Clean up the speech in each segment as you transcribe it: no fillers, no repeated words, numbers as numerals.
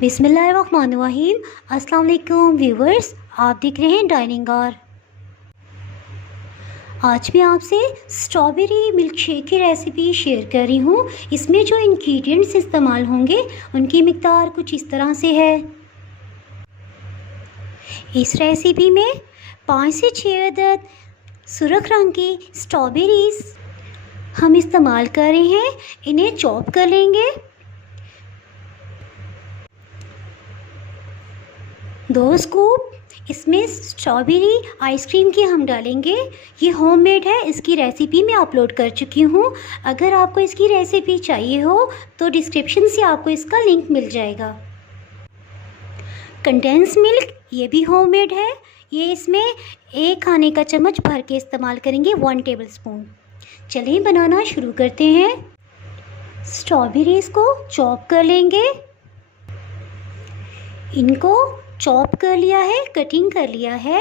बिस्मिल्लाहिर्रहमानिर्रहीम। अस्सलाम वालेकुम व्यूवर्स, आप देख रहे हैं डाइनिंग आवर। आज मैं आपसे स्ट्रॉबेरी मिल्क शेक की रेसिपी शेयर कर रही हूँ। इसमें जो इंग्रेडिएंट्स इस्तेमाल होंगे उनकी मिकदार कुछ इस तरह से है। इस रेसिपी में 5 से 6 अदद सुर्ख रंग की स्ट्रॉबेरीज हम इस्तेमाल कर रहे हैं। इन्हें चॉप कर लेंगे। 2 स्कूप इसमें स्ट्रॉबेरी आइसक्रीम की हम डालेंगे। ये होममेड है, इसकी रेसिपी मैं अपलोड कर चुकी हूँ। अगर आपको इसकी रेसिपी चाहिए हो तो डिस्क्रिप्शन से आपको इसका लिंक मिल जाएगा। कंडेंस मिल्क ये भी होममेड है। ये इसमें 1 खाने का चम्मच भर के इस्तेमाल करेंगे, 1 टेबलस्पून। चलिए बनाना शुरू करते हैं। स्ट्रॉबेरीज को चॉप कर लेंगे। इनको चॉप कर लिया है, कटिंग कर लिया है।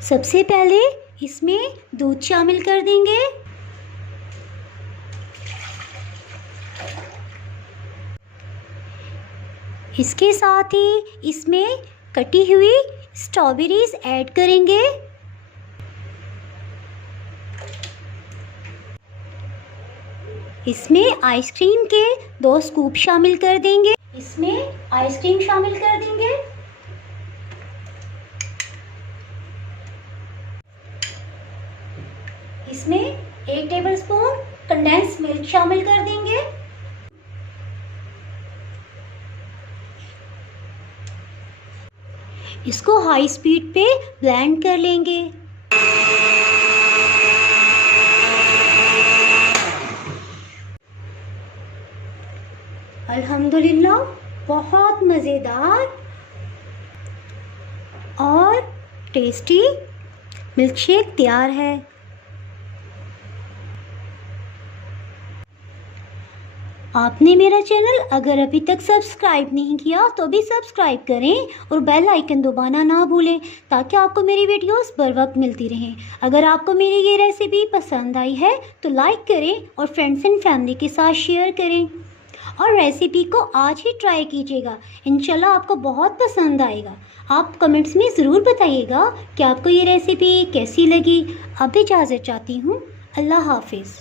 सबसे पहले इसमें दूध शामिल कर देंगे। इसके साथ ही इसमें कटी हुई स्ट्रॉबेरीज ऐड करेंगे। इसमें आइसक्रीम के 2 स्कूप शामिल कर देंगे। इसमें आइसक्रीम शामिल कर देंगे। इसमें 1 टेबलस्पून कंडेंस मिल्क शामिल कर देंगे। इसको हाई स्पीड पे ब्लेंड कर लेंगे। अल्हम्दुलिल्लाह, बहुत मज़ेदार और टेस्टी मिल्क शेक तैयार है। आपने मेरा चैनल अगर अभी तक सब्सक्राइब नहीं किया तो भी सब्सक्राइब करें और बेल आइकन दबाना ना भूलें ताकि आपको मेरी वीडियोस बर वक्त मिलती रहें। अगर आपको मेरी ये रेसिपी पसंद आई है तो लाइक करें और फ्रेंड्स एंड फैमिली के साथ शेयर करें और रेसिपी को आज ही ट्राई कीजिएगा। इंशाल्लाह आपको बहुत पसंद आएगा। आप कमेंट्स में ज़रूर बताइएगा कि आपको ये रेसिपी कैसी लगी। अब इजाज़त चाहती हूँ। अल्लाह हाफिज़।